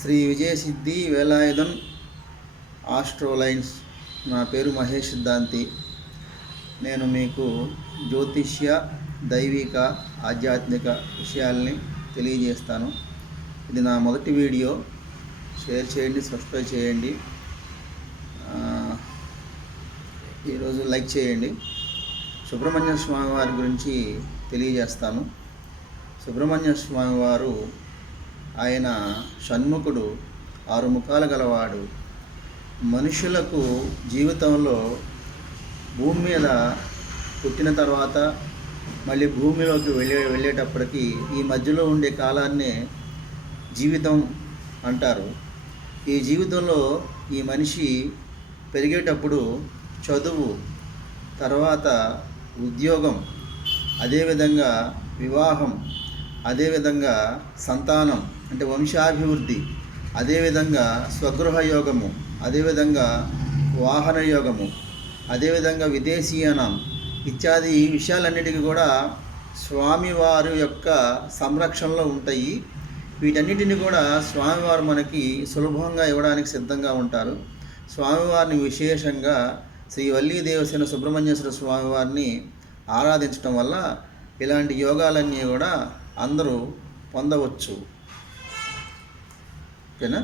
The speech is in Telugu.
శ్రీ విజయ సిద్ధి వేలాయుధం ఆస్ట్రోలైన్స్. నా పేరు మహేష్ సిద్ధాంతి. నేను మీకు జ్యోతిష్య, దైవిక, ఆధ్యాత్మిక విషయాల్ని తెలియజేస్తాను. ఇది నా మొదటి వీడియో. షేర్ చేయండి, సబ్స్క్రైబ్ చేయండి, ఈరోజు లైక్ చేయండి. సుబ్రహ్మణ్య స్వామి వారి గురించి తెలియజేస్తాను. సుబ్రహ్మణ్య స్వామి వారు ఆయన షణ్ముఖుడు, 6 ముఖాలు గలవాడు. మనుషులకు జీవితంలో భూమి మీద పుట్టిన తర్వాత మళ్ళీ భూమిలోకి వెళ్ళేటప్పటికి ఈ మధ్యలో ఉండే కాలాన్నే జీవితం అంటారు. ఈ జీవితంలో ఈ మనిషి పెరిగేటప్పుడు చదువు, తర్వాత ఉద్యోగం, అదేవిధంగా వివాహం, అదేవిధంగా సంతానం అంటే వంశాభివృద్ధి, అదేవిధంగా స్వగృహ యోగము, అదేవిధంగా వాహన యోగము, అదేవిధంగా విదేశీయానం ఇత్యాది విషయాలన్నిటికీ కూడా స్వామివారి యొక్క సంరక్షణలో ఉంటాయి. వీటన్నిటిని కూడా స్వామివారు మనకి సులభంగా ఇవ్వడానికి సిద్ధంగా ఉంటారు. స్వామివారిని విశేషంగా శ్రీ వల్లీ దేవసేన సుబ్రహ్మణ్యేశ్వర స్వామివారిని ఆరాధించడం వల్ల ఇలాంటి యోగాలన్నీ కూడా అందరూ పొందవచ్చు. ఓకేనా?